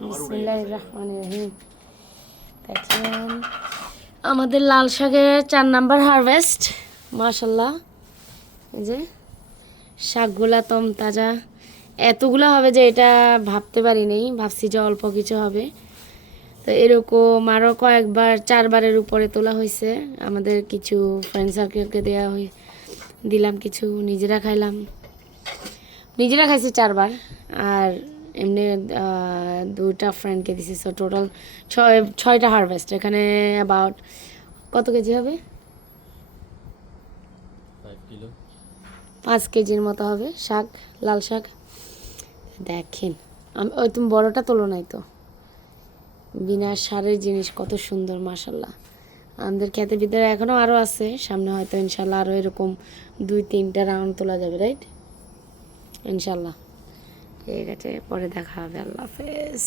বিসমিল্লাহির রহমানির রহিম। দেখেন আমাদের লাল শাকের 4 নাম্বার হারভেস্ট, মাশাল্লাহ। এই যে শাকগুলা তমতাজা, এতগুলো হবে যে এটা ভাবতে পারিনি, ভাবছি যে অল্প কিছু হবে। তো এরকম আরও কয়েকবার 4বারের উপরে তোলা হয়েছে। আমাদের কিছু ফ্রেন্ড সার্কেলকে দিলাম, কিছু নিজেরা খাইলাম, নিজেরা খাইছি 4বার, আর এমনি 2টা ফ্রেন্ডকে দিছি। সো টোটাল 6টা হারভেস্ট। এখানে অ্যাবাউট কত কেজি হবে? 5 কেজির মতো হবে শাক, লাল শাক। দেখেন ওই তুমি বড়টা তোলো নাই তো, বিনা সারের জিনিস, কত সুন্দর মাশাল্লাহ। আমাদের ক্ষেতের ভিতরে এখনও আরও আছে, সামনে হয়তো ইনশাল্লাহ আরও এরকম 2-3টা রাউন্ড তোলা যাবে, রাইট? ইনশাল্লাহ। ঠিক আছে, পরে দেখা হবে। আল্লাহ হাফেজ।